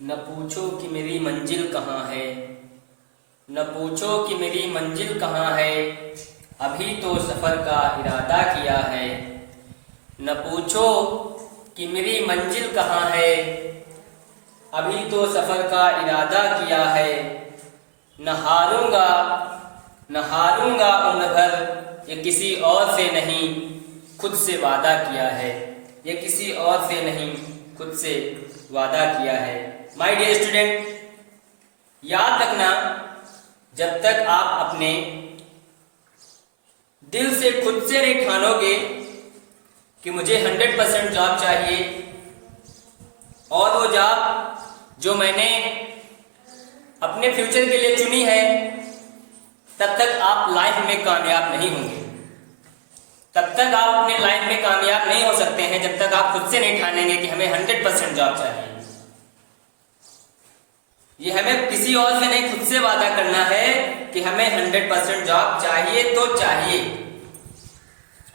न पूछो कि मेरी मंजिल कहाँ है, न पूछो कि मेरी मंजिल कहाँ है, अभी तो सफ़र का इरादा किया है। न पूछो कि मेरी मंजिल कहाँ है, अभी तो सफ़र का इरादा किया है। न हारूंगा न हारूंगा उम्र भर, ये किसी और से नहीं खुद से वादा किया है। ये किसी और से नहीं खुद से वादा किया है। माय डियर स्टूडेंट, याद रखना, जब तक आप अपने दिल से खुद से नहीं ठानोगे कि मुझे 100% जॉब चाहिए और वो जॉब जो मैंने अपने फ्यूचर के लिए चुनी है, तब तक आप लाइफ में कामयाब नहीं होंगे। तब तक आप अपने लाइफ में कामयाब नहीं हो सकते हैं जब तक आप खुद से नहीं ठानेंगे कि हमें 100% जॉब चाहिए। ये हमें किसी और से नहीं, खुद से वादा करना है कि हमें 100% जॉब चाहिए तो चाहिए।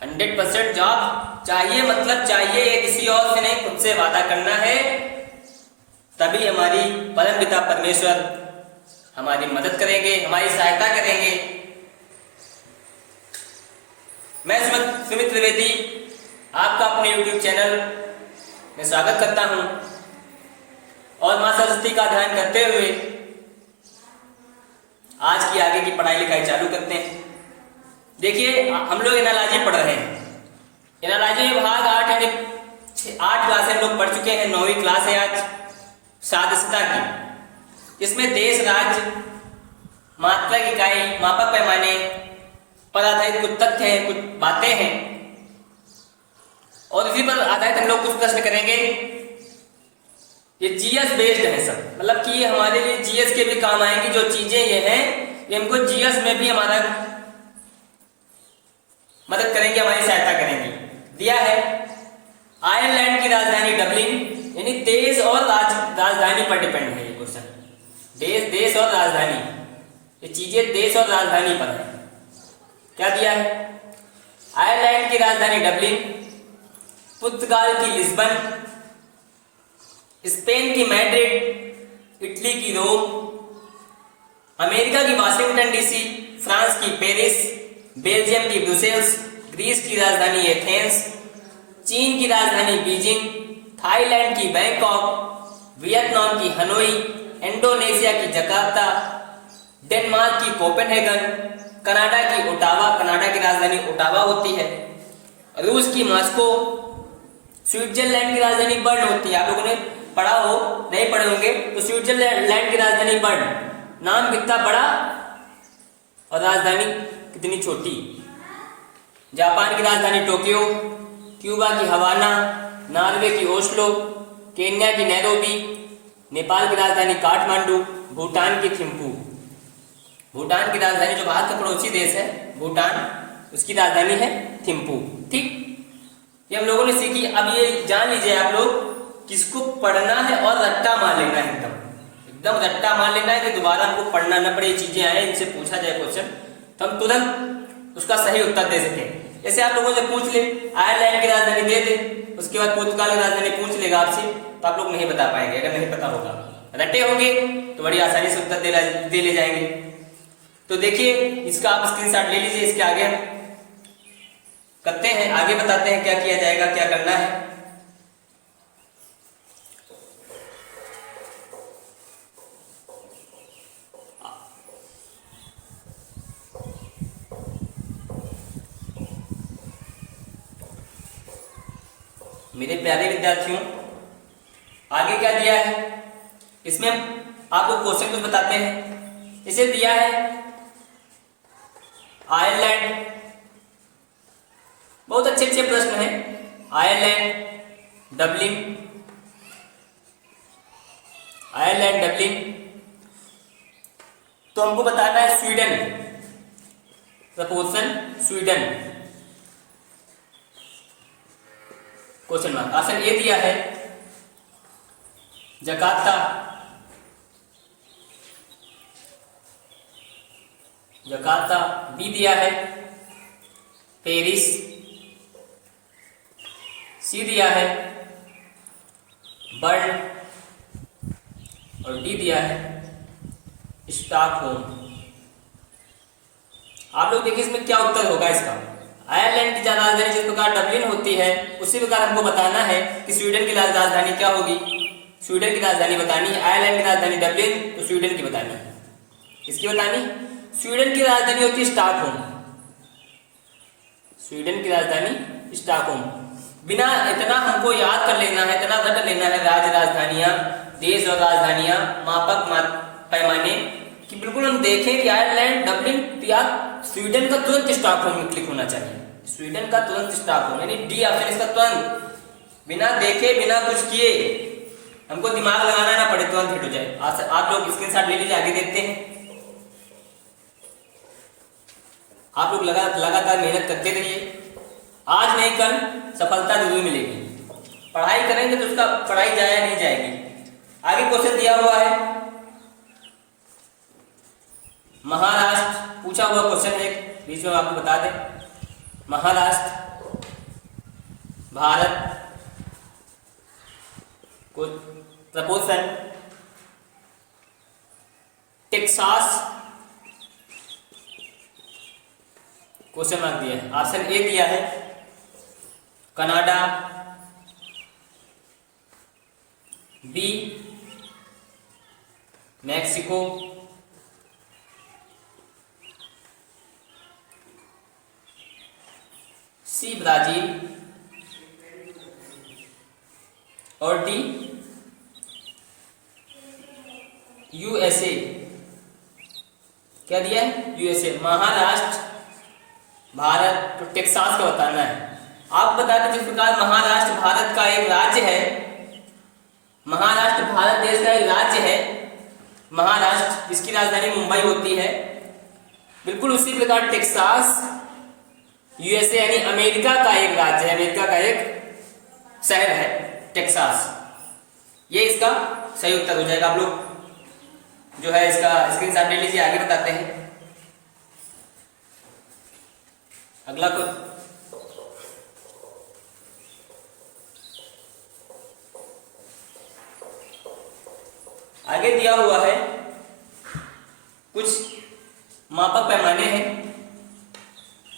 100% जॉब चाहिए मतलब चाहिए, ये किसी और से नहीं, खुद से वादा करना है। तभी हमारी परमपिता परमेश्वर हमारी मदद करेंगे, हमारी सहायता करेंगे। मैं सुमित त्रिवेदी आपका अपने YouTube चैनल में स्वागत करता हूं और मां सरस्वती का ध्यान करते हुए आज की आगे की पढ़ाई लिखाई चालू करते हैं। देखिए, हम लोग एनालॉजी पढ़ रहे हैं। एनालॉजी में भाग 8 यानी 8 क्लास हम लोग पढ़ चुके हैं। 9वीं क्लास है आज सदस्यता की। इसमें देश, राज्य, मात्रक, इकाई, मापक, पैमाने पर आधारित कुछ तथ्य हैं, कुछ बातें हैं और इसी पर आधारित हम लोग कुछ प्रश्न करेंगे। ये जीएस बेस्ड है सब, मतलब कि ये हमारे लिए जीएस के भी काम आएंगी। जो चीजें ये हैं ये हमको जीएस में भी हमारा मदद करेंगे, हमारी सहायता करेंगी। दिया है आयरलैंड की राजधानी डबलिन, यानी देश और राजधानी पर डिपेंड है ये क्वेश्चन। देश और राजधानी, ये चीजें देश और राजधानी पर है। क्या दिया है? आयरलैंड की राजधानी डबलिन, पुर्तगाल की लिस्बन, स्पेन की मैड्रिड, इटली की रोम, अमेरिका की वाशिंगटन डीसी, फ्रांस की पेरिस, बेल्जियम की ब्रुसेल्स, ग्रीस की राजधानी एथेंस, चीन की राजधानी बीजिंग, थाईलैंड की बैंकॉक, वियतनाम की हनोई, इंडोनेशिया की जकार्ता, डेनमार्क की कोपेनहेगन, कनाडा की ओटावा, कनाडा की राजधानी ओटावा होती है, रूस की मॉस्को, स्विट्जरलैंड की राजधानी बर्न होती है। आप लोगों ने पढ़ा हो, नहीं पढ़े होंगे तो स्विट्जरलैंड की राजधानी बर्न, नाम कितना बड़ा और राजधानी कितनी छोटी। जापान की राजधानी टोक्यो, क्यूबा की हवाना, नॉर्वे की ओस्लो, केन्या की नैरोबी, नेपाल की राजधानी काठमांडू, भूटान की थिम्पू। भूटान की राजधानी, जो भारत का पड़ोसी देश है भूटान, उसकी राजधानी है थिम्पू। ठीक, ये हम लोगों ने सीखी। अब ये जान लीजिए आप लोग, किसको पढ़ना है और रट्टा मार लेना है, एकदम रट्टा मार लेना है कि दोबारा हमको पढ़ना न पड़े। चीजें आए, इनसे पूछा जाए क्वेश्चन तो हम तुरंत उसका सही उत्तर दे सकें। जैसे आप लोगों से पूछ ले आयरलैंड की राजधानी दे दे, उसके बाद पुर्तगाल की राजधानी पूछ लेगा आपसे, तो आप लोग नहीं बता पाएंगे। अगर नहीं पता होगा, रटे होंगे तो बड़ी आसानी से उत्तर दे ले जाएंगे। तो देखिए, इसका आप स्क्रीनशॉट ले लीजिए। इसके आगे हम करते हैं, आगे बताते हैं क्या किया जाएगा, क्या करना है। मेरे प्यारे विद्यार्थियों, आगे क्या दिया है, इसमें आपको क्वेश्चन कुछ बताते हैं। इसे दिया है आयरलैंड, बहुत अच्छे अच्छे प्रश्न हैं। आयरलैंड डबलिन, आयरलैंड डबलिन, तो हमको बताना है Sweden, proportion Sweden, question mark. Option A दिया है जकार्ता, जकार्ता, बी दिया है पेरिस, सी दिया है बर्न, और डी दिया है स्टॉकहोम। आप लोग देखिए इसमें क्या उत्तर होगा इसका। आयरलैंड की राजधानी जिस प्रकार डबलिन होती है उसी प्रकार हमको बताना है कि स्वीडन की राजधानी क्या होगी। स्वीडन की राजधानी बतानी है, आयरलैंड की राजधानी डबलिन, तो स्वीडन की बतानी है। किसकी बतानी? स्वीडन की राजधानी होती है स्टॉकहोम। स्वीडन की राजधानी स्टॉकहोम। बिना इतना हमको याद कर लेना है, इतना रट लेना है राज्य राजधानियां, देश और राजधानियां, मापक पैमाने, कि बिल्कुल हम देखें कि आयरलैंड डबलिन या स्वीडन का तुरंत स्टॉकहोम में क्लिक होना चाहिए। स्वीडन का तुरंत स्टॉकहोम, यानी डी ऑप्शन इसका तुरंत, बिना देखे बिना कुछ किए, हमको दिमाग लगाना ना पड़े, तुरंत हिट हो जाए। आप लोग स्क्रीनशॉट ले लीजिए, आगे देखते हैं। आप लोग लगातार मेहनत करते रहिए, आज नहीं कल सफलता जरूर मिलेगी। पढ़ाई करेंगे तो उसका पढ़ाई जाया नहीं जाएगी। आगे क्वेश्चन दिया हुआ है महाराष्ट्र, पूछा हुआ क्वेश्चन है, बीच में आपको बता दें। महाराष्ट्र भारत को प्रपोजन, टेक्सास क्वेश्चन मार्क दिया है। ऑप्शन ए दिया है Canada, B Mexico, C Brazil और डी यूएसए। क्या दिया है? यूएसए। महाराष्ट्र भारत तो टेक्सास का बताना है। आप बता दें जिस प्रकार महाराष्ट्र भारत का एक राज्य है, महाराष्ट्र भारत देश का एक राज्य है, महाराष्ट्र इसकी राजधानी मुंबई होती है, बिल्कुल उसी प्रकार टेक्सास यूएसए यानी अमेरिका का एक राज्य है, अमेरिका का एक शहर है टेक्सास। ये इसका सही उत्तर हो जाएगा। आप लोग जो है इसका स्क्रीनशॉट ले लीजिए, आगे बताते हैं। अगला आगे दिया हुआ है कुछ मापक पैमाने हैं,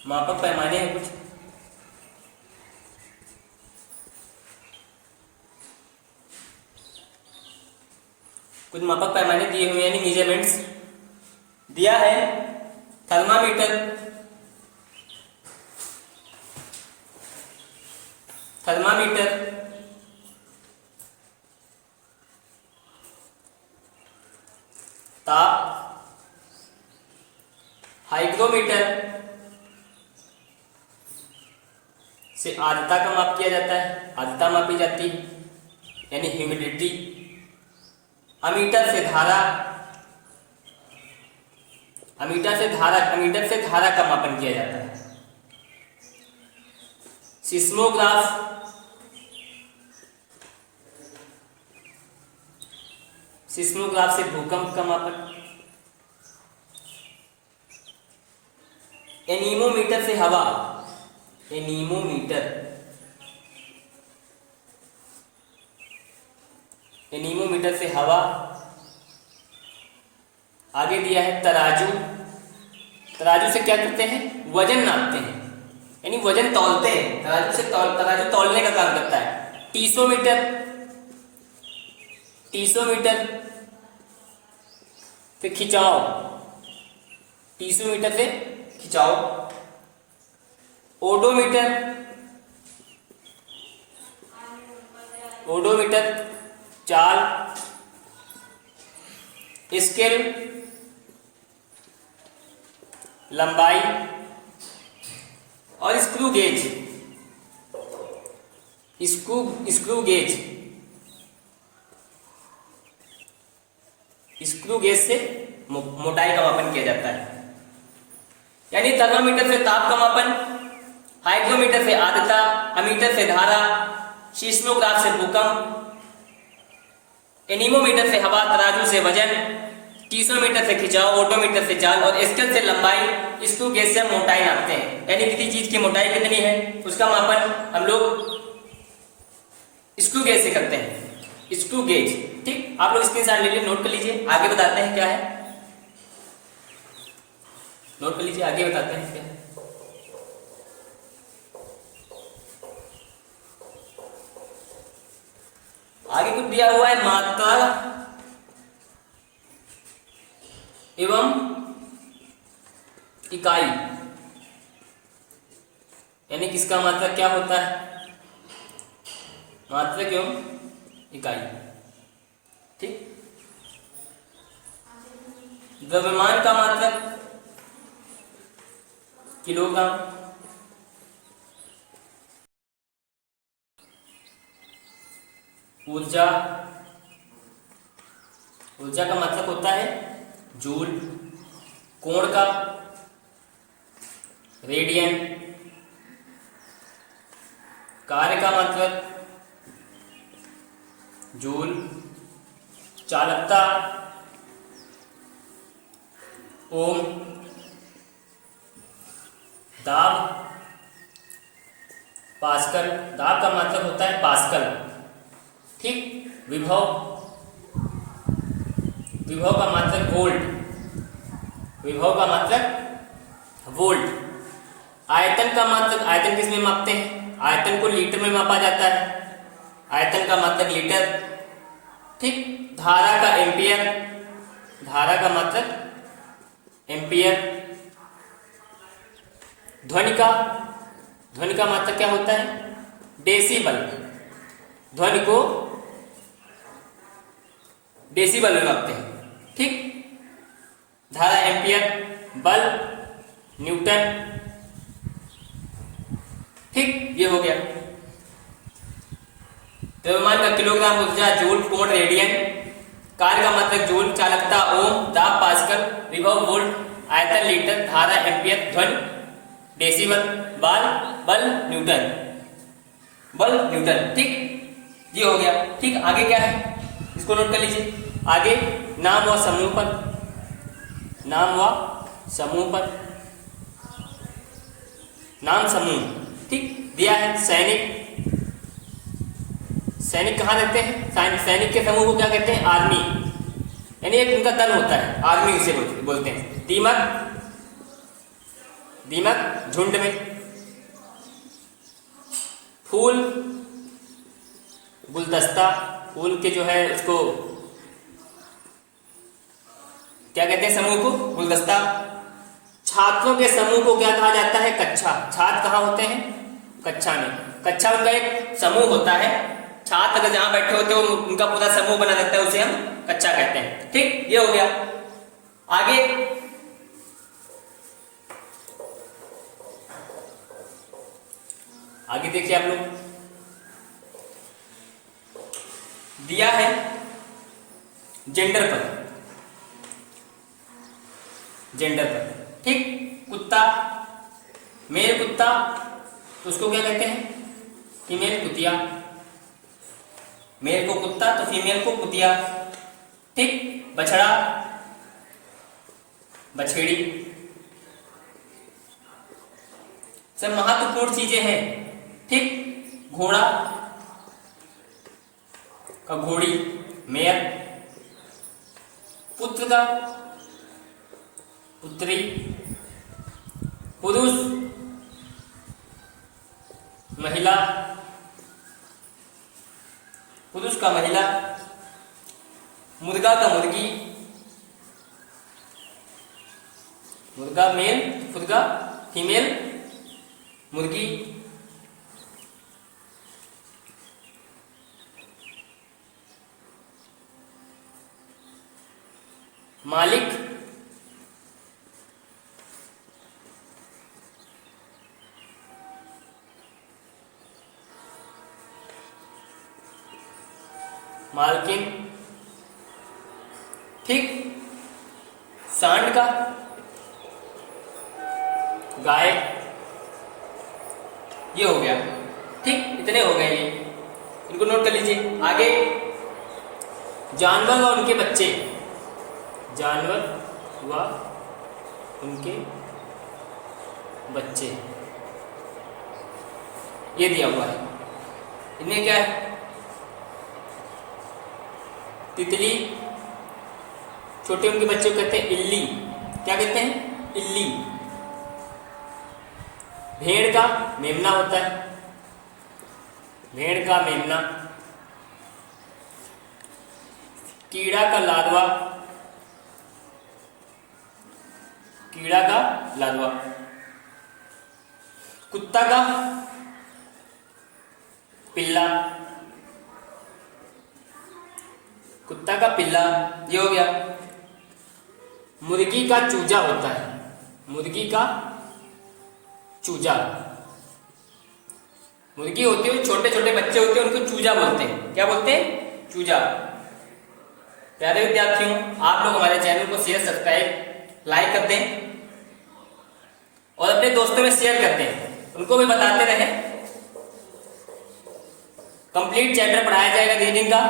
मापक पैमाने हैं कुछ मापक पैमाने दिए हुए यानी मेजरमेंट्स दिया है। थर्मामीटर, थर्मामीटर, ताप, हाइग्रोमीटर से आर्द्रता का माप किया जाता है, आर्द्रता मापी जाती है यानी ह्यूमिडिटी। अमीटर से धारा, अमीटर से धारा का मापन किया जाता है। सिस्मोग्राफ, सिस्मोग्राफ से भूकंप का मापन। एनीमोमीटर से हवा, एनीमोमीटर, एनीमोमीटर से हवा। आगे दिया है तराजू, तराजू से क्या करते हैं? वजन नापते हैं यानी वजन तौलते हैं, तराजू तौलने का काम करता है। टीसोमीटर, टीसोमीटर से खिंचाव, टीसोमीटर से खिंचाव। ओडोमीटर, ओडोमीटर चाल। स्केल लंबाई और screw gauge, screw gauge, screw gauge से मोटाई का मापन किया जाता है। यानी थर्मामीटर से ताप का मापन, हाइग्रोमीटर से आर्द्रता, अमीटर से धारा, सिस्मोग्राफ से भूकंप, एनीमोमीटर से हवा, तराजू से वजन, टीसोमीटर से खिंचाव, ओडोमीटर से चाल और स्केल से लंबाई, स्क्रू गेज से मोटाई नापते हैं। यानी किसी चीज की मोटाई कितनी है उसका मापन हम लोग स्क्रू गेज से करते हैं, स्क्रू गेज। ठीक, आप लोग स्क्रीनशॉट ले लीजिए, नोट कर लीजिए, आगे बताते हैं क्या है, नोट कर लीजिए, आगे बताते हैं क्या है। आगे कुछ दिया हुआ है, मात्रा एवं इकाई, यानी किसका मात्रक क्या होता है, मात्रक एवं इकाई। ठीक, द्रव्यमान का मात्रक किलोग्राम, ऊर्जा, ऊर्जा का मात्रक होता है जूल, कोण का रेडियन, कार्य का मात्रक जूल, चालकता ओम, दाब पास्कल, दाब का मात्रक होता है पास्कल। ठीक, विभव, विभव का मात्रक वोल्ट, विभव का मात्रक वोल्ट। आयतन का मात्रक, आयतन किस में मापते हैं, आयतन को लीटर में मापा जाता है, आयतन का मात्रक लीटर। ठीक, धारा का एम्पियर, धारा का मात्रक एम्पियर। ध्वनि का, ध्वनि का मात्रक क्या होता है डेसिबल, ध्वनि को डेसिबल में मापते हैं। ठीक, धारा एम्पियर, बल न्यूटन। ठीक, ये हो गया। द्रव्यमान का किलोग्राम, ऊर्जा जूल, कोण रेडियन, कार्य का मात्रक जूल, चालकता ओम, दाब पास्कल, विभव वोल्ट, आयतन लीटर, धारा एम्पियर, ध्वनि डेसिबल, बल न्यूटन, बल न्यूटन। ठीक, ये हो गया। ठीक, आगे क्या है इसको नोट कर लीजिए। आगे नाम व समूह पद, नाम व समूह पद, नाम समूह। ठीक, दिया है सैनिक, सैनिक कहाँ रहते हैं, सैनिक के समूह को क्या कहते हैं आर्मी, यानी एक उनका दल होता है, आर्मी उसे बोलते हैं। दीमक, दीमक झुंड में। फूल, गुलदस्ता, फूल के जो है उसको क्या कहते हैं समूह को, गुलदस्ता। छात्रों के समूह को क्या कहा जाता है, कक्षा। छात्र कहाँ होते हैं, कक्षा में। कक्षा उनका एक समूह होता है, छात्र अगर जहां बैठे होते हैं उनका पूरा समूह बना रहता है, उसे हम कक्षा कहते हैं। ठीक, ये हो गया। आगे आगे देखिए आप लोग, दिया है जेंडर पर, जेंडर पर। ठीक, कुत्ता, मेल कुत्ता तो उसको क्या कहते हैं, फीमेल कुतिया। मेल को कुत्ता तो फीमेल को कुतिया। ठीक, बछड़ा, बछेड़ी। सब महत्वपूर्ण चीजें हैं। ठीक, घोड़ा का घोड़ी, मेयर। पुत्र का पुत्री। पुरुष, महिला, पुरुष का महिला। मुर्गा का मुर्गी, मुर्गा मेल, मुर्गा फीमेल, मुर्गी। मालिक, मालकिन। ठीक, सांड का गाय। ये हो गया। ठीक, इतने हो गए, ये इनको नोट कर लीजिए। आगे जानवर व उनके बच्चे, जानवर व उनके बच्चे, ये दिया हुआ है। इनमें क्या है, तितली, छोटे उनके बच्चे को कहते हैं इल्ली। क्या कहते हैं? इल्ली। भेड़ का मेमना होता है, भेड़ का मेमना। कीड़ा का लार्वा, कीड़ा का लार्वा। कुत्ता का पिल्ला, कुत्ता का पिल्ला, ये हो गया। मुर्गी का चूजा होता है, मुर्गी का चूजा। मुर्गी होती है, छोटे छोटे बच्चे होते हैं, उनको चूजा बोलते हैं। क्या बोलते हैं? चूजा। प्यारे विद्यार्थियों, आप लोग हमारे चैनल को शेयर, सब्सक्राइब, लाइक कर दें और अपने दोस्तों में शेयर कर दें, उनको भी बताते रहें। कंप्लीट चैप्टर पढ़ाया जाएगा रीजनिंग का,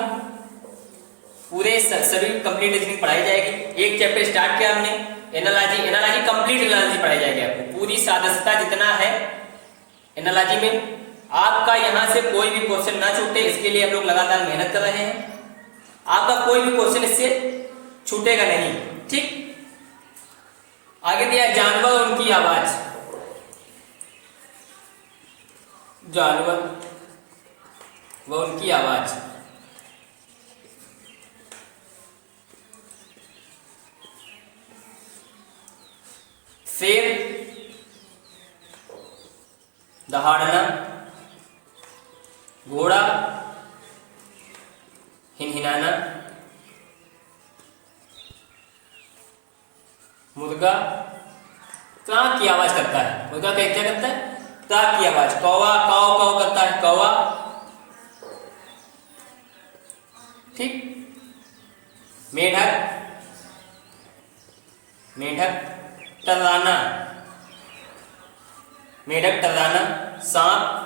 पूरे सभी कंप्लीट रीजनिंग पढ़ाई जाएगी। एक चैप्टर स्टार्ट किया हमने, एनालॉजी, एनालॉजी कंप्लीट एनालॉजी पढ़ाई जाएगी आपको, पूरी सदस्यता जितना है एनालॉजी में। आपका यहां से कोई भी क्वेश्चन ना छूटे, इसके लिए हम लोग लगातार मेहनत कर रहे हैं। आपका कोई भी क्वेश्चन इससे छूटेगा नहीं, ठीक। आगे दिया जानवर और उनकी आवाज। जानवर व उनकी आवाज। शेर दहाड़ना, घोड़ा हिनहिनाना, मुर्गा त्राक की आवाज करता है। मुर्गा क्या करता है? त्राक की आवाज। कौवा काव काव करता है, कौवा, ठीक। मेढक, मेढक टर्राना, मेढक टर्राना। सांप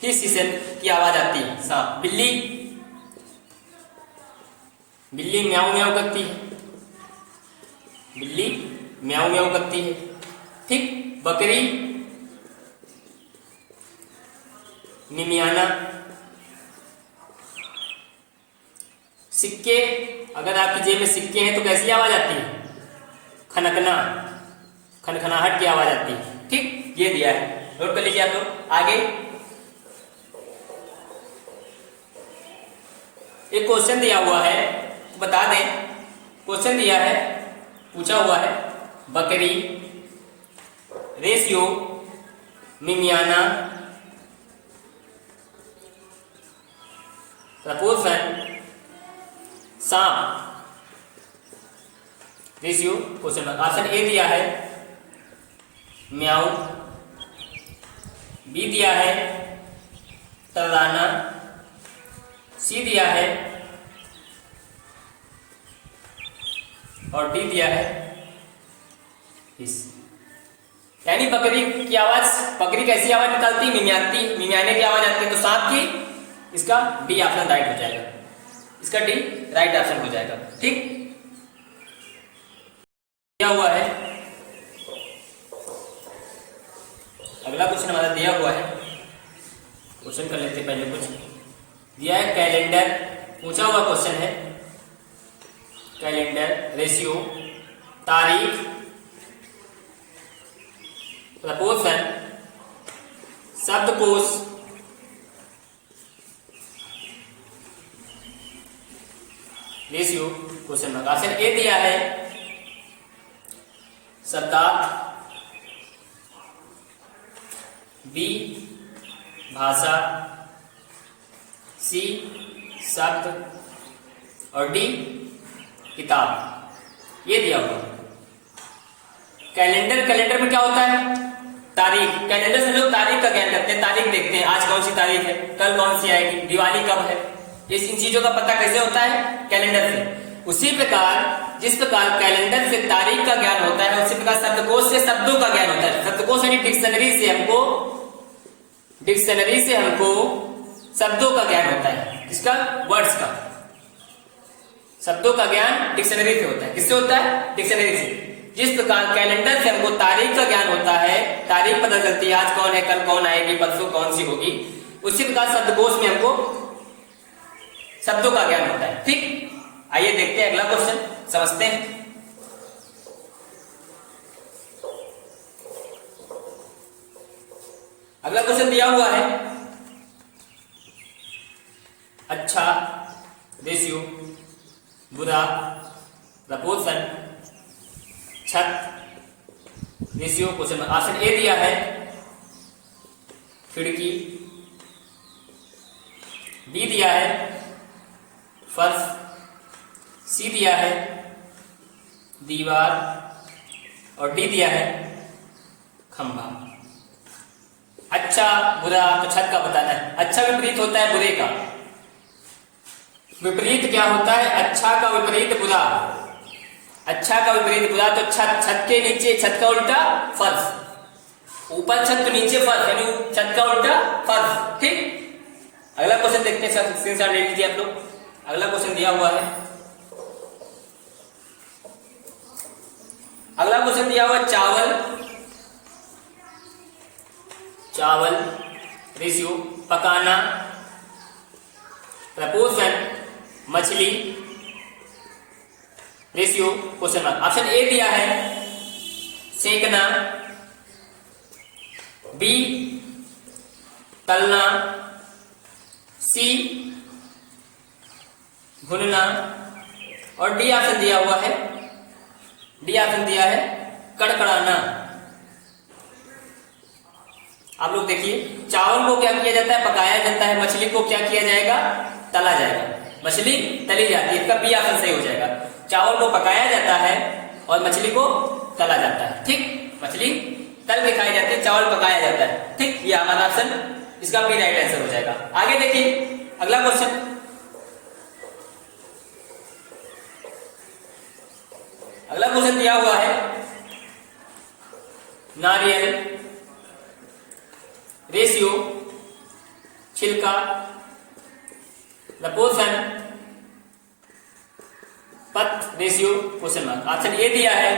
हिस हिसन की आवाज आती है, सांप। बिल्ली, बिल्ली म्याऊ म्याऊ करती है, बिल्ली म्याऊ म्याऊ करती है, ठीक। बकरी मिमियाना। सिक्के, अगर आपकी जेब में सिक्के हैं तो कैसी आवाज आती है? खनकना, खनखनाहट की आवाज आती है, ठीक। ये दिया है, नोट कर लीजिए आप लोग। आगे एक क्वेश्चन दिया हुआ है, बता दें। क्वेश्चन दिया है, पूछा हुआ है, बकरी, रेशियो, मिमियाना, प्रपोर्शन, सांप, रेशियो। क्वेश्चन ऑप्शन ए दिया है म्याऊ, बी दिया है टर्राना, सी दिया है और डी दिया है हिस। यानी बकरी की आवाज, बकरी कैसी आवाज निकालती है? मिमियाती, मिमियाने की आवाज आती है। तो सांप की, इसका डी ऑप्शन राइट हो जाएगा, इसका डी राइट ऑप्शन हो जाएगा, ठीक। क्या हुआ है? अगला क्वेश्चन हमारा दिया हुआ है, क्वेश्चन कर लेते हैं। पहले कुछ दिया है कैलेंडर, पूछा हुआ क्वेश्चन है। कैलेंडर, रेशियो, तारीख, प्रपोर्शन, शब्दकोश, ratio. Question mark. Option A दिया है शब्दार्थ, बी भाषा, सी शब्द और डी किताब। ये दिया हुआ। कैलेंडर, कैलेंडर में क्या होता है? तारीख। कैलेंडर से लोग तारीख का ज्ञान करते हैं, तारीख देखते हैं, आज कौन सी तारीख है, कल कौन सी आएगी, दिवाली कब है। इन चीजों का पता कैसे होता है? कैलेंडर से। उसी प्रकार जिस प्रकार कैलेंडर से तारीख का ज्ञान होता है, उसी प्रकार शब्दकोश से शब्दों का ज्ञान होता है। शब्दकोश यानी डिक्शनरी से हमको, डिक्शनरी से हमको शब्दों का ज्ञान होता है। किसका? वर्ड्स का। शब्दों का ज्ञान डिक्शनरी से होता है। किससे होता है? डिक्शनरी से। जिस प्रकार कैलेंडर से हमको तारीख का ज्ञान होता है, तारीख पता चलती है, आज कौन है, कल कौन आएगी, परसों कौन सी होगी, उसी प्रकार शब्दकोश में हमको शब्दों का ज्ञान होता है। ठीक, आइए देखते हैं अगला क्वेश्चन, समझते हैं। अगला क्वेश्चन दिया हुआ है, अच्छा, रेशियो, बुरा, प्रपोर्शन, छत, रेशियो, क्वेश्चन में ऑप्शन ए दिया है खिड़की, बी दिया है फर्श, सी दिया है दीवार और डी दिया है खंभा। अच्छा बुरा तो छत का बताना है। अच्छा विपरीत होता है बुरे का, विपरीत क्या होता है? अच्छा का विपरीत बुरा, अच्छा का विपरीत बुरा तो छत, छत के नीचे छत का उल्टा फर्श, ऊपर छत तो नीचे फर्श, यानी छत का उल्टा फर्श। ठीक, अगला क्वेश्चन देखते हैं, स्क्रीनशॉट ले लीजिए आप लोग। अगला क्वेश्चन दिया हुआ है, अगला क्वेश्चन दिया हुआ चावल, चावल, रेशियो, पकाना, प्रपोर्शन, मछली, ratio, question mark. Option A दिया है सेकना, बी तलना, सी भुनना और डी ऑप्शन दिया हुआ है, डी ऑप्शन दिया है कड़कड़ाना। आप लोग देखिए, चावल को क्या किया जाता है? पकाया जाता है। मछली को क्या किया जाएगा? तला जाएगा। मछली तली जाती है, इसका बी ऑप्शन सही हो जाएगा। चावल को पकाया जाता है और मछली को तला जाता है। ठीक, मछली तल के खाई जाती है, चावल पकाया जाता है। ठीक, ये हमारा ऑप्शन, इसका बी राइट आंसर हो जाएगा। आगे देखिए अगला क्वेश्चन, अगला क्वेश्चन दिया हुआ है नारियल, रेशियो, छिलका, प्रपोर्शन, पत्र, ratio, question mark. Option A दिया है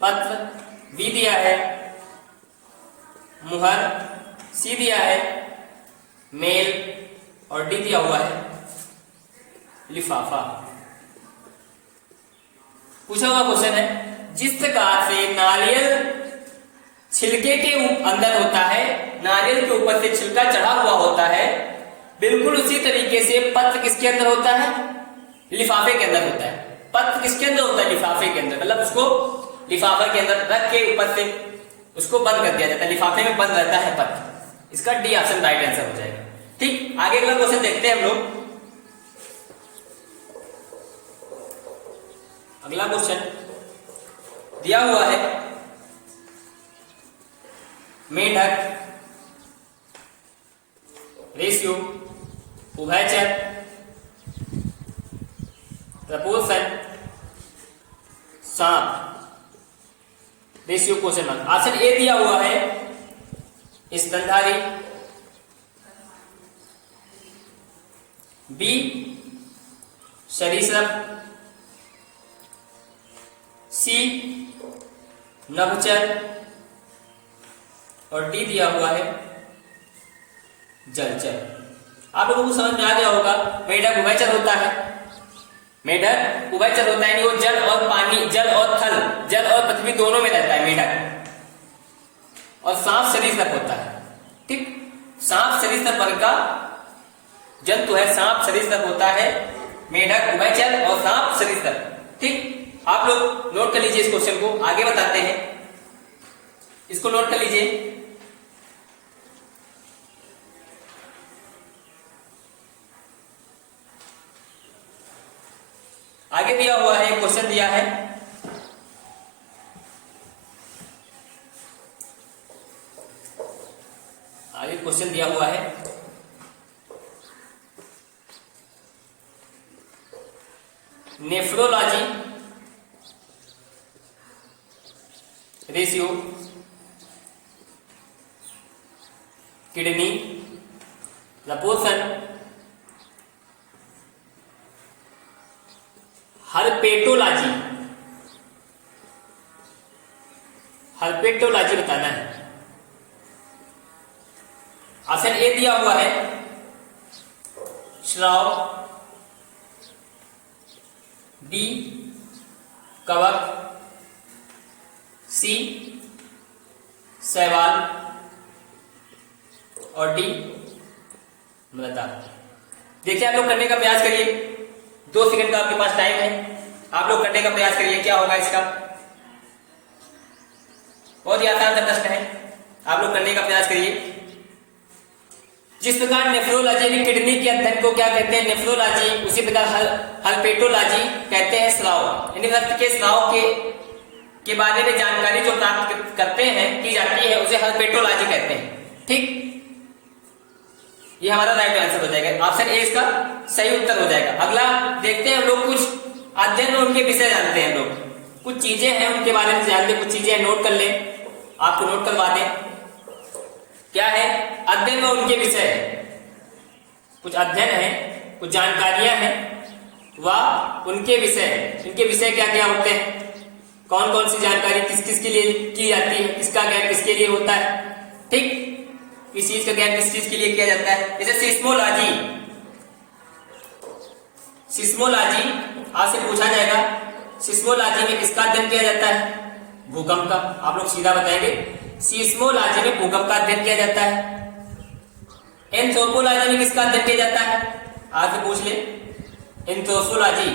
पत्र, बी दिया है मुहर, सी दिया है मेल और डी दिया हुआ है लिफाफा। पूछा हुआ क्वेश्चन है, जिस प्रकार से नारियल छिलके के अंदर होता है, नारियल के ऊपर से छिलका चढ़ा हुआ होता है, बिल्कुल उसी तरीके से पत्र किसके अंदर होता है? लिफाफे के अंदर होता है। पत्र किसके अंदर होता है? लिफाफे के अंदर, मतलब उसको लिफाफे के अंदर रख के ऊपर से उसको बंद कर दिया जाता है, लिफाफे में बंद रहता है पत्र। इसका डी ऑप्शन राइट आंसर हो जाएगा। ठीक, आगे अगला क्वेश्चन देखते हैं हम लोग। अगला क्वेश्चन दिया हुआ है मेढक, रेशियो, उभयचर, प्रपोर्शन, सांप, ratio, question mark. Option A दिया हुआ है स्तनधारी, बी सरीसृप, सी नभचर और डी दिया हुआ है जलचर। आप लोगों को समझ में आ गया होगा, मेढक उभयचर होता है, मेढक उभयचर होता है, यानी वो जल और पानी, जल और थल, जल और पृथ्वी दोनों में रहता है मेढक। और सांप सरीसृप होता है। ठीक, सांप सरीसृप वर्ग का जंतु है, सांप सरीसृप होता है, मेढक उभयचर और सांप सरीसृप। ठीक, आप लोग नोट कर लीजिए इस क्वेश्चन को, आगे बताते हैं, इसको नोट कर लीजिए। आगे दिया हुआ है, क्वेश्चन दिया है आगे क्वेश्चन दिया हुआ है nephrology, ratio, kidney, proportion, herpetology, herpetology बताना है। ऑप्शन ए दिया हुआ है श्राव, डी कवक, सी शैवाल और डी मृदा। देखिए आप लोग करने का प्रयास करिए, 2 सेकंड का आपके पास टाइम है, आप लोग करने का प्रयास करिए। क्या होगा इसका? बहुत ही आसान सा प्रश्न है, आप लोग करने का प्रयास करिए। जिस प्रकार नेफ्रोलॉजी में किडनी के अध्ययन को क्या कहते हैं? नेफ्रोलॉजी। उसी प्रकार हल्पेटोलॉजी कहते हैं स्राव, यानी रक्त के स्राव के बारे में जानकारी जो प्राप्त करते हैं की जाती है उसे हल्पेटोलॉजी कहते हैं। ठीक, ये हमारा राइट आंसर हो जाएगा, ऑप्शन ए इसका सही उत्तर हो जाएगा। अगला देखते हैं हम लोग कुछ अध्ययन और उनके विषय जानते हैं। हम लोग कुछ चीजें हैं उनके बारे में जानते हैं, कुछ चीजें नोट कर लें, आपको नोट करवा दें। क्या है? अध्ययन और उनके विषय। कुछ अध्ययन है, कुछ जानकारियां हैं व उनके विषय। इनके विषय क्या क्या होते हैं, कौन कौन सी जानकारी किस किस के लिए की जाती है, किसका ज्ञान किसके लिए होता है। ठीक, किस चीज का ज्ञान किस चीज के लिए किया जाता है। जैसे सिस्मोलॉजी, सिस्मोलॉजी आपसे पूछा जाएगा, सिस्मोलॉजी में किसका अध्ययन किया जाता है? भूकंप का। आप लोग सीधा बताएंगे, सिस्मोलॉजी में भूकंप का अध्ययन किया जाता है। एंथ्रोपोलॉजी में किसका अध्ययन किया जाता है? आपसे पूछ ले, एंथ्रोपोलॉजी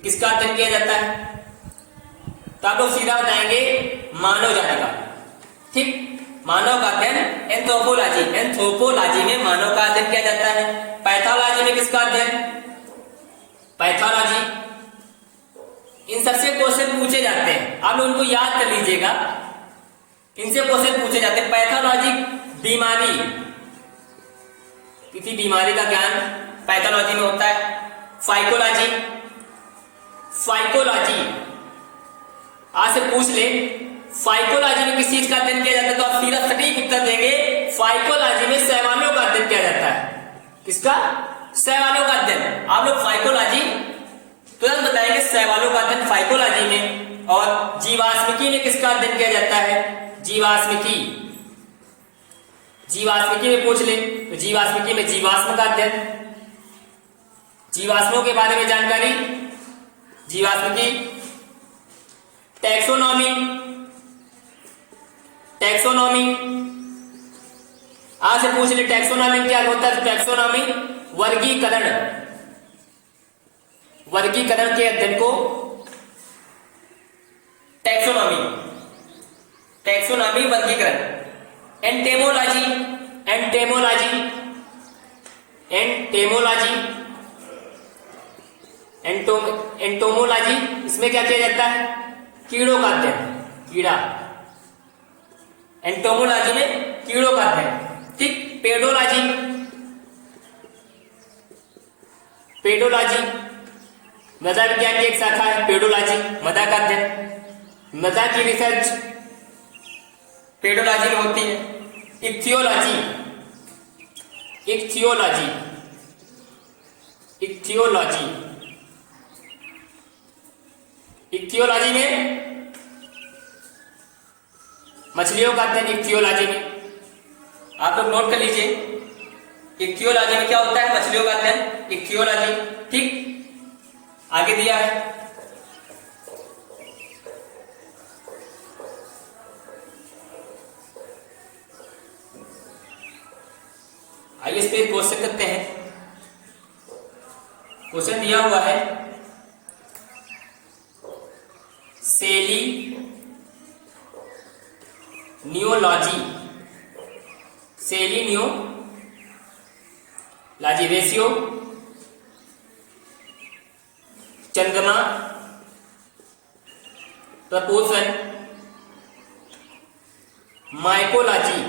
किसका अध्ययन किया जाता है? तो आप लोग सीधा बताएंगे मानव जाति का। ठीक, मानव का अध्ययन एंथ्रोपोलॉजी, एंथ्रोपोलॉजी में मानव का अध्ययन किया जाता है। पैथोलॉजी में किसका अध्ययन? पैथोलॉजी। इन सबसे क्वेश्चन पूछे जाते हैं, आप लोग उनको याद कर लीजिएगा, इनसे क्वेश्चन पूछे जाते हैं। पैथोलॉजी बीमारी, किसी बीमारी का ज्ञान पैथोलॉजी में होता है। फाइकोलॉजी, फाइकोलॉजी आज से पूछ ले, फाइकोलॉजी में किस चीज का अध्ययन किया जाता है? तो आप सीधा सटीक उत्तर देंगे, फाइकोलॉजी में शैवालों का अध्ययन किया जाता है। किसका? शैवालों का अध्ययन। आप लोग फाइकोलॉजी तुरंत बताएंगे, शैवालों का अध्ययन फाइकोलॉजी में। और जीवाश्मिकी में किसका अध्ययन किया जाता है? जीवाश्मिकी, जीवाश्मिकी में पूछ ले तो जीवाश्मिकी में जीवाश्म का अध्ययन, जीवाश्मों के बारे में जानकारी, जीवाश्मिकी। टैक्सोनॉमी, टैक्सोनॉमी आज से पूछ ले, टैक्सोनॉमी क्या होता है? टैक्सोनॉमी वर्गीकरण, वर्गीकरण के अध्ययन को टैक्सोनॉमी, टैक्सोनॉमी वर्गीकरण। एंटेमोलॉजी, एंटेमोलॉजी, एंटेमोलॉजी, एंटोमोलॉजी, इसमें क्या किया जाता है? कीड़ों का अध्ययन, कीड़ा। एंटोमोलॉजी में कीड़ों का अध्ययन। ठीक, पेडोलॉजी, पेडोलॉजी मृदा विज्ञान की एक शाखा है। पेडोलॉजी मृदा का अध्ययन, मृदा की रिसर्च पेडोलॉजी में होती है। इक्थियोलॉजी, इक्थियोलॉजी, इक्थियोलॉजी, इक्थियोलॉजी में मछलियों का अध्ययन। इक्थियोलॉजी में आप लोग नोट कर लीजिए, इक्थियोलॉजी में क्या होता है? मछलियों का अध्ययन, इक्थियोलॉजी। ठीक, आगे दिया है आइए इस पे क्वेश्चन करते हैं। क्वेश्चन दिया हुआ है, selenology, selenology ratio, चंद्रमा, proportion, mycology,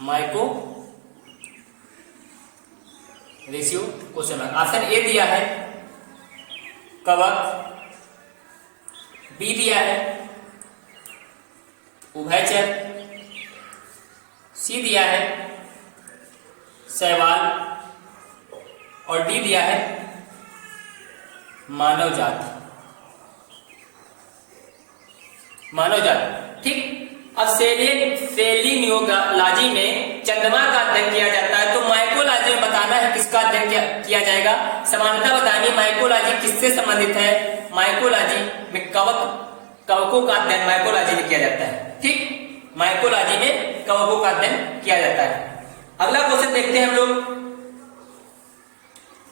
myco ratio question mark. Option A दिया है कवक, बी दिया है उभयचर, सी दिया है शैवाल और डी दिया है मानव जाति, मानव जाति। ठीक, अब सेलिनियोलॉजी में चंद्रमा का अध्ययन किया जाता है, तो माइकोलॉजी माइकोलॉजी में बताना है किसका अध्ययन किया जाएगा। समानता बतानी, माइकोलॉजी किससे संबंधित है, माइकोलॉजी में कवकों का अध्ययन माइकोलॉजी में किया जाता है। ठीक, माइकोलॉजी में कवकों का अध्ययन किया जाता है। अगला क्वेश्चन देखते हैं हम लोग।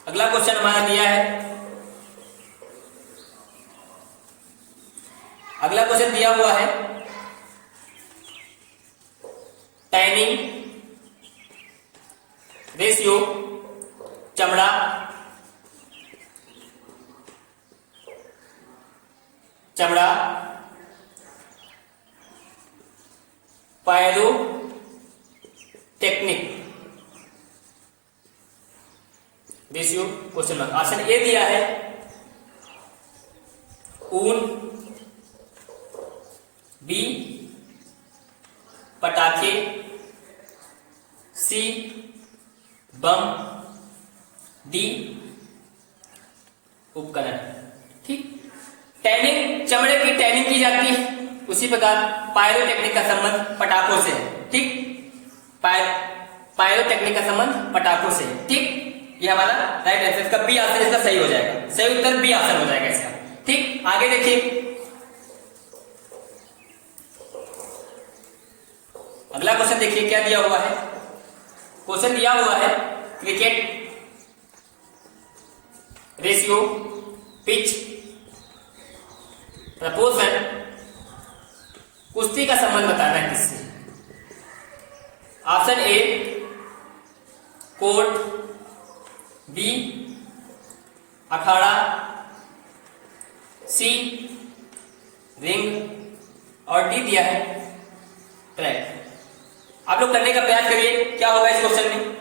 अगला क्वेश्चन हमारा दिया है, अगला क्वेश्चन दिया हुआ है टैनिंग रेशियो चमड़ा pyrotechnic ratio question mark. Option A दिया है ऊन, बी पटाखे, सी बम, डी उपकरण। ठीक, टैनिंग चमड़े की टैनिंग की जाती है, उसी प्रकार पायरोटेक्निक का संबंध पटाखों से है। ठीक, पायरोटेक्निक का संबंध पटाखों से। ठीक, ये हमारा राइट आंसर, इसका बी आंसर इसका सही हो जाएगा, सही उत्तर बी आंसर हो जाएगा इसका। ठीक, आगे देखिए अगला क्वेश्चन देखिए क्या दिया हुआ है। क्वेश्चन दिया हुआ है क्रिकेट रेशियो पिच प्रपोर्शन कुश्ती का संबंध बताना है किससे। ऑप्शन ए कोर्ट, बी अखाड़ा, सी रिंग और डी दिया है ट्रैक। आप लोग करने का प्रयास करिए, क्या होगा इस क्वेश्चन में,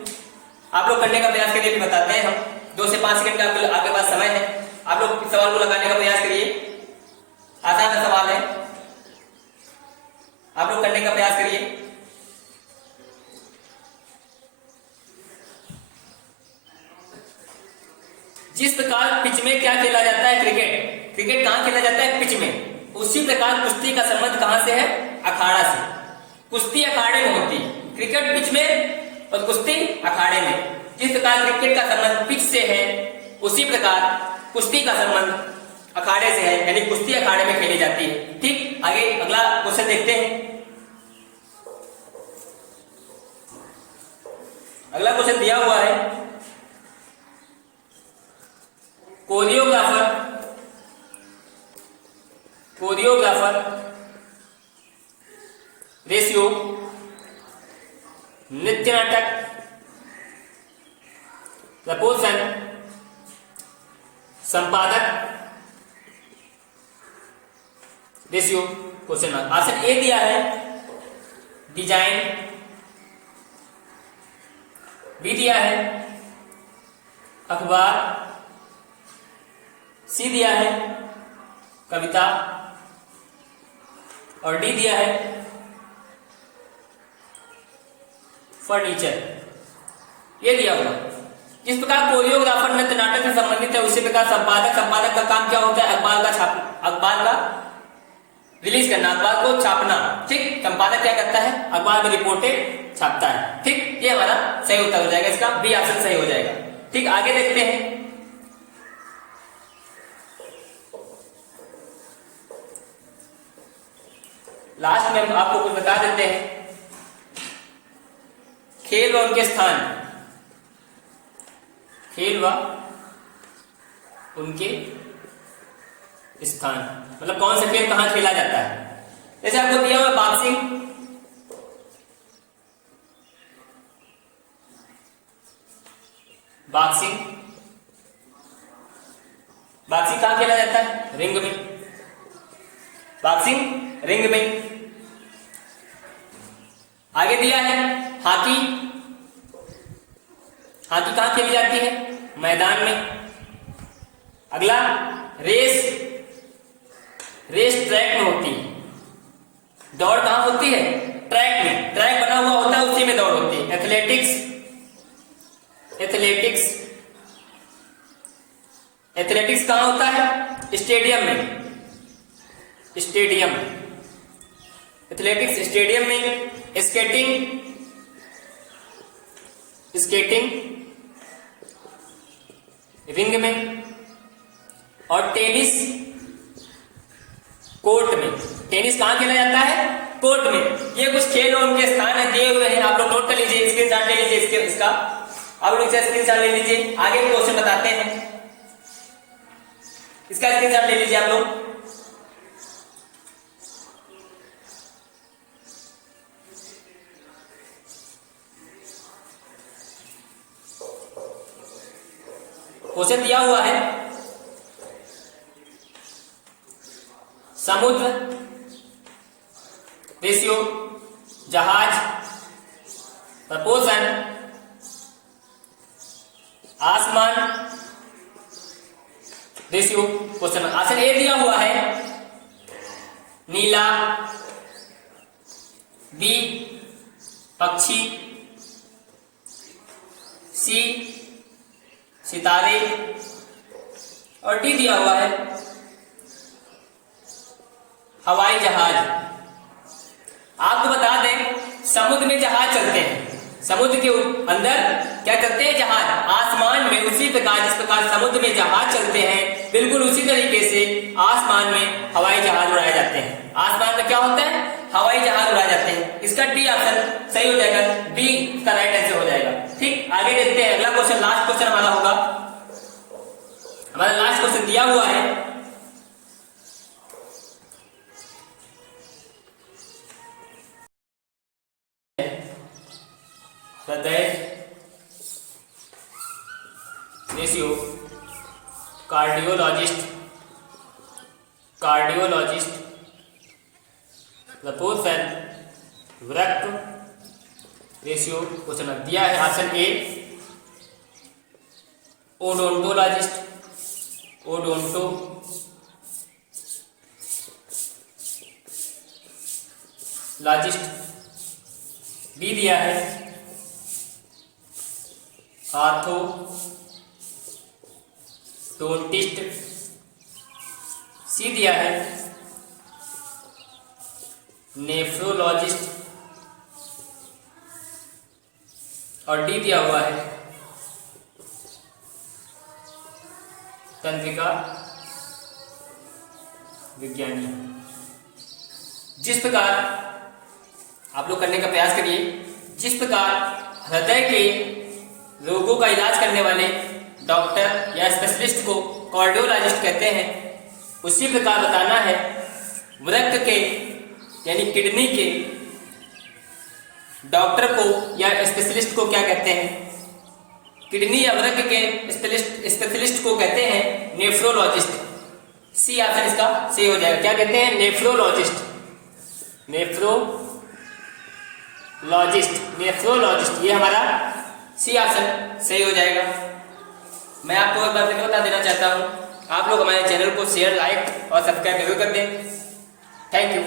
आप लोग करने का प्रयास करिए, फिर बताते हैं हम। 2 से 5 सेकंड का आपके पास समय है, आप लोग इस सवाल को लगाने का प्रयास करिए। आसान सवाल है, आप लोग करने का प्रयास करिए। जिस प्रकार पिच में क्या खेला जाता है, क्रिकेट, क्रिकेट कहां खेला जाता है, पिच में, उसी प्रकार कुश्ती का संबंध कहां से है, अखाड़ा से। कुश्ती अखाड़े में होती है, क्रिकेट पिच में और कुश्ती अखाड़े में। जिस प्रकार क्रिकेट का संबंध पिच से है, उसी प्रकार कुश्ती का संबंध अखाड़े से है, यानी कुश्ती अखाड़े में खेली जाती है। ठीक, आगे अगला क्वेश्चन देखते हैं। अगला क्वेश्चन दिया हुआ है कोरियोग्राफर रेशियो नृत्य नाटक प्रपोर्शन संपादक ratio question mark. Option A दिया है डिजाइन, बी दिया है अखबार, सी दिया है कविता और डी दिया है फर्नीचर। ये दिया हुआ, जिस प्रकार कोरियोग्राफर नृत्य नाटक से संबंधित है, उसी प्रकार संपादक का काम क्या होता है, अखबार का रिलीज करना, अखबार को छापना। ठीक, संपादक क्या करता है, अखबार में रिपोर्टें छापता है। ठीक, ये हमारा सही उत्तर हो जाएगा, इसका बी ऑप्शन सही हो जाएगा। ठीक, आगे देखते हैं। लास्ट में हम आपको कुछ बता देते हैं, खेल व उनके स्थान, खेल व उनके स्थान मतलब कौन सा खेल कहां खेला जाता है। जैसे आपको दिया हुआ बॉक्सिंग, बॉक्सिंग कहां खेला जाता है, रिंग में, बॉक्सिंग रिंग में। आगे दिया है हॉकी, हॉकी कहां खेली जाती है, मैदान में। अगला रेस ट्रैक में होती है। दौड़ कहां होती है, ट्रैक में, ट्रैक बना हुआ होता है उसी में दौड़ होती है। एथलेटिक्स कहां होता है, स्टेडियम में, एथलेटिक्स स्टेडियम में। स्केटिंग रिंग में, और टेनिस कोर्ट में। टेनिस कहां खेला जाता है? कोर्ट में। ये कुछ खेल और उनके स्थान है दिए हुए हैं, आप लोग नोट कर लीजिए, स्क्रीनशॉट ले लीजिए इसका आप लोग स्क्रीनशॉट ले लीजिए। आगे क्वेश्चन बताते हैं, इसका स्क्रीनशॉट ले लीजिए आप लोग। क्वेश्चन दिया हुआ है, समुद्र, रेशियो, जहाज, प्रपोजन, आसमान, रेशियो। क्वेश्चन ऑप्शन ए दिया हुआ है नीला, बी पक्षी, सी सितारे, और डी दिया हुआ है हवाई जहाज। आपको बता दें, समुद्र में जहाज चलते हैं, समुद्र के अंदर क्या चलते हैं? जहाज। आसमान में उसी प्रकार जिस प्रकार समुद्र में जहाज चलते हैं, बिल्कुल उसी तरीके से आसमान में हवाई जहाज उड़ाए जाते हैं। आसमान में क्या होता है? हवाई जहाज उड़ाए जाते हैं। इसका डी ऑप्शन सही हो जाएगा, बी का राइट आंसर हो जाएगा। ठीक, आगे देखते हैं अगला क्वेश्चन, लास्ट क्वेश्चन हमारा होगा। हमारा लास्ट क्वेश्चन दिया हुआ है, हृदय, रेशियो, कार्डियोलॉजिस्ट, प्रपोजन, वृक्क, रेशियो। क्वेश्चन दिया है ऑप्शन ए ओडोंटोलॉजिस्ट, बी दिया है आर्थोडोंटिस्ट, सी दिया है नेफ्रोलॉजिस्ट, और डी दिया हुआ है तंत्रिका विज्ञानी। जिस प्रकार आप लोग करने का प्रयास करिए, जिस प्रकार हृदय के रोगों का इलाज करने वाले डॉक्टर या स्पेशलिस्ट को कार्डियोलॉजिस्ट कहते हैं, उसी प्रकार बताना है वृक्क के यानी किडनी के डॉक्टर को या स्पेशलिस्ट को क्या कहते हैं? किडनी या वृक्क के स्पेशलिस्ट को कहते हैं नेफ्रोलॉजिस्ट। सी ऑप्शन इसका सही हो जाएगा। क्या कहते हैं? नेफ्रोलॉजिस्ट, नेफ्रोलॉजिस्ट, ये हमारा सी ऑप्शन सही हो जाएगा। मैं आपको एक बार फिर बता देना चाहता हूँ, आप लोग हमारे चैनल को शेयर, लाइक और सब्सक्राइब जरूर कर दें। Thank you.